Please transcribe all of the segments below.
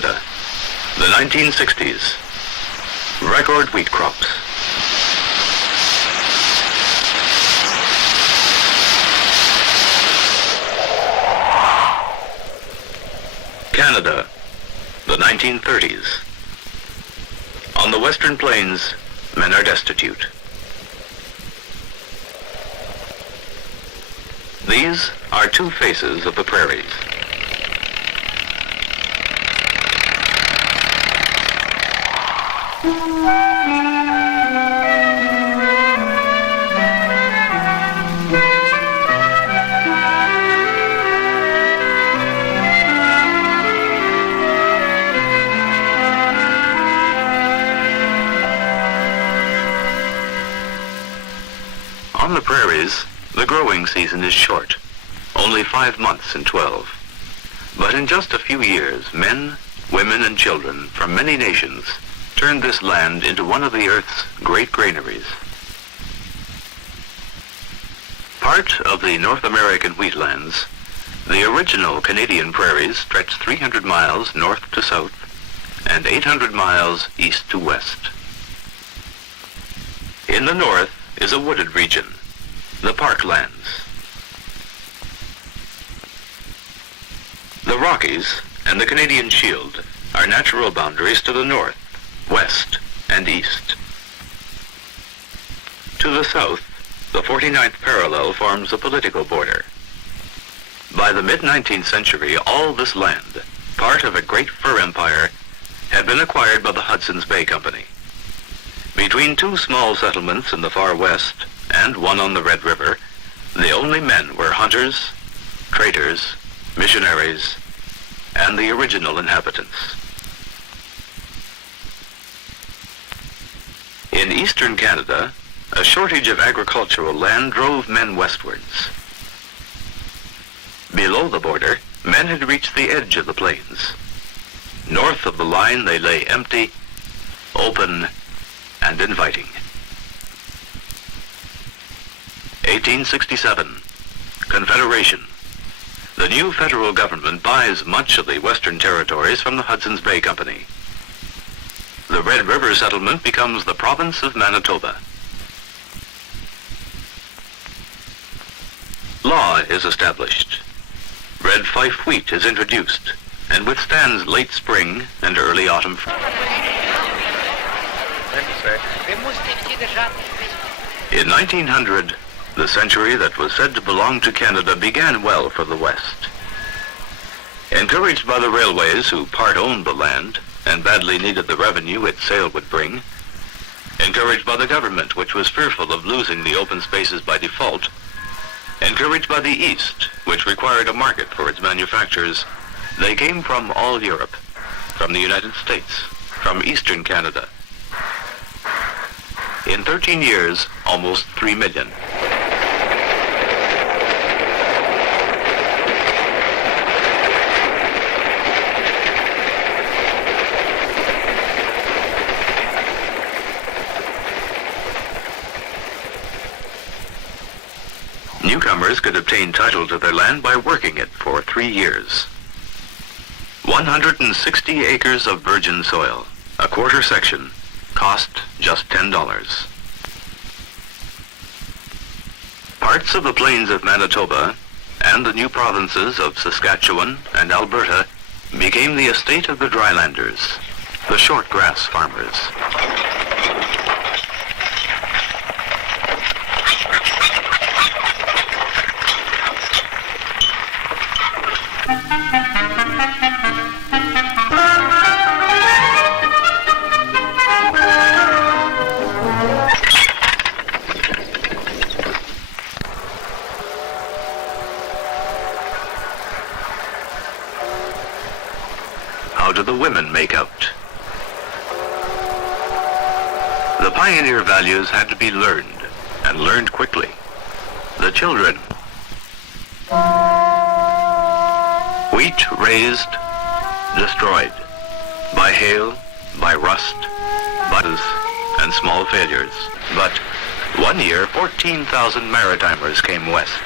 Canada, the 1960s. Record wheat crops. Canada, the 1930s. On the Western Plains, men are destitute. These are two faces of the prairies. On the prairies, the growing season is short, only 5 months in 12. But in just a few years, men, women, and children from many nations turned this land into one of the Earth's great granaries. Part of the North American wheatlands, the original Canadian prairies stretch 300 miles north to south and 800 miles east to west. In the north is a wooded region, the parklands. The Rockies and the Canadian Shield are natural boundaries to the north, west, and east. To the south, the 49th parallel forms a political border. By the mid-19th century, all this land, part of a great fur empire, had been acquired by the Hudson's Bay Company. Between two small settlements in the far west and one on the Red River, the only men were hunters, traders, missionaries, and the original inhabitants. In eastern Canada, a shortage of agricultural land drove men westwards. Below the border, men had reached the edge of the plains. North of the line, they lay empty, open, and inviting. 1867, Confederation. The new federal government buys much of the western territories from the Hudson's Bay Company. The Red River settlement becomes the province of Manitoba. Law is established. Red Fife wheat is introduced and withstands late spring and early autumn. In 1900, the century that was said to belong to Canada began well for the West. Encouraged by the railways, who part owned the land and badly needed the revenue its sale would bring, encouraged by the government, which was fearful of losing the open spaces by default, encouraged by the East, which required a market for its manufactures, they came from all Europe, from the United States, from Eastern Canada. In 13 years, almost 3 million. Newcomers could obtain title to their land by working it for 3 years. 160 acres of virgin soil, a quarter section, cost just $10. Parts of the plains of Manitoba and the new provinces of Saskatchewan and Alberta became the estate of the drylanders, the short grass farmers. How do the women make out? The pioneer values had to be learned, and learned quickly. The children. Wheat raised, destroyed. By hail, by rust, buttons, and small failures. But one year, 14,000 Maritimers came west.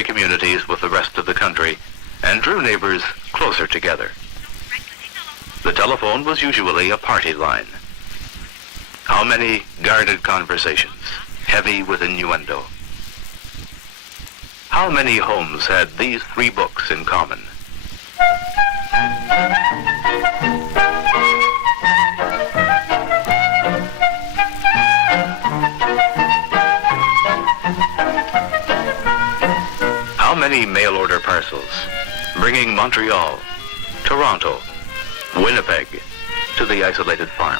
missionary communities with the rest of the country and drew neighbors closer together. The telephone was usually a party line. How many guarded conversations, heavy with innuendo? How many homes had these three books in common? How many mail-order parcels, bringing Montreal, Toronto, Winnipeg to the isolated farm?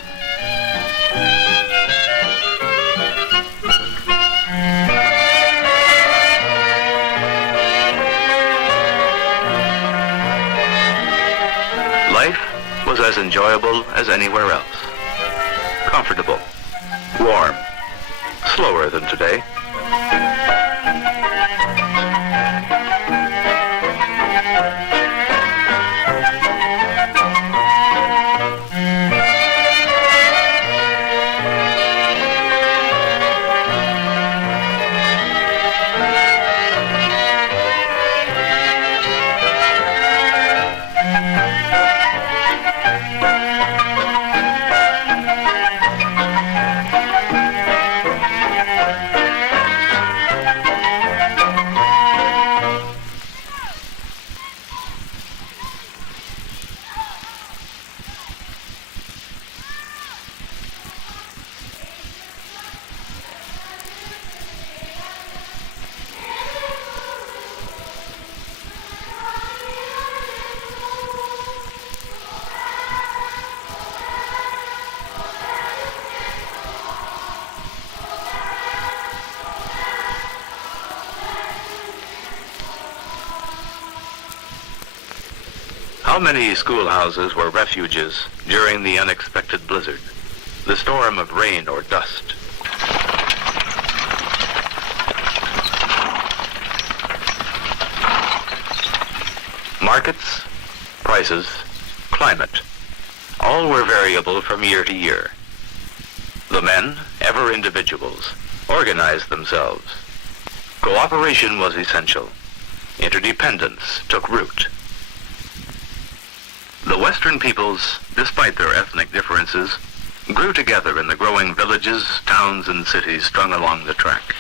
Life was as enjoyable as anywhere else. Comfortable, warm, slower than today. How many schoolhouses were refuges during the unexpected blizzard, the storm of rain or dust? Markets, prices, climate, all were variable from year to year. The men, ever individuals, organized themselves. Cooperation was essential. Interdependence took root. The Western peoples, despite their ethnic differences, grew together in the growing villages, towns, and cities strung along the track.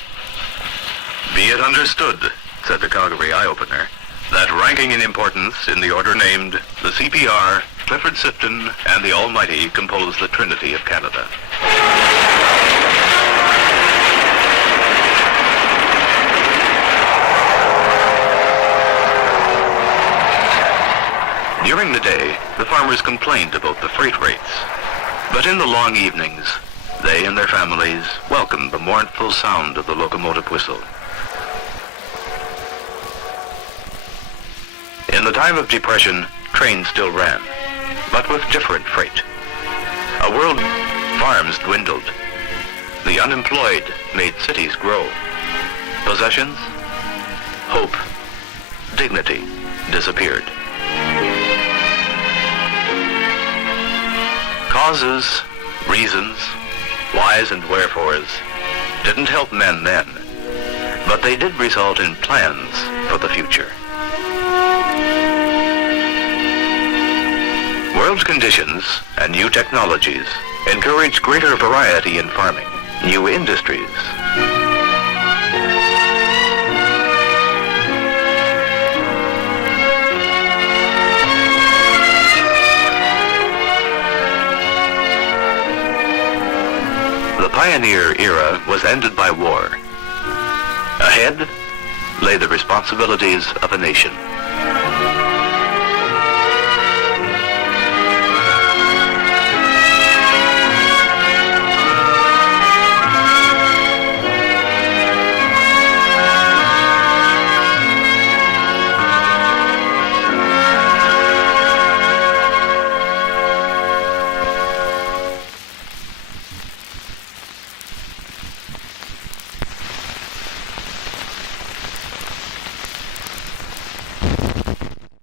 Be it understood, said the Calgary Eye-Opener, that ranking in importance in the order named, the CPR, Clifford Sifton, and the Almighty compose the Trinity of Canada. During the day, the farmers complained about the freight rates. But in the long evenings, they and their families welcomed the mournful sound of the locomotive whistle. In the time of depression, trains still ran, but with different freight. A world farms dwindled. The unemployed made cities grow. Possessions, hope, dignity disappeared. Causes, reasons, whys and wherefores didn't help men then, but they did result in plans for the future. World conditions and new technologies encouraged greater variety in farming, new industries. The pioneer era was ended by war. Ahead lay the responsibilities of a nation.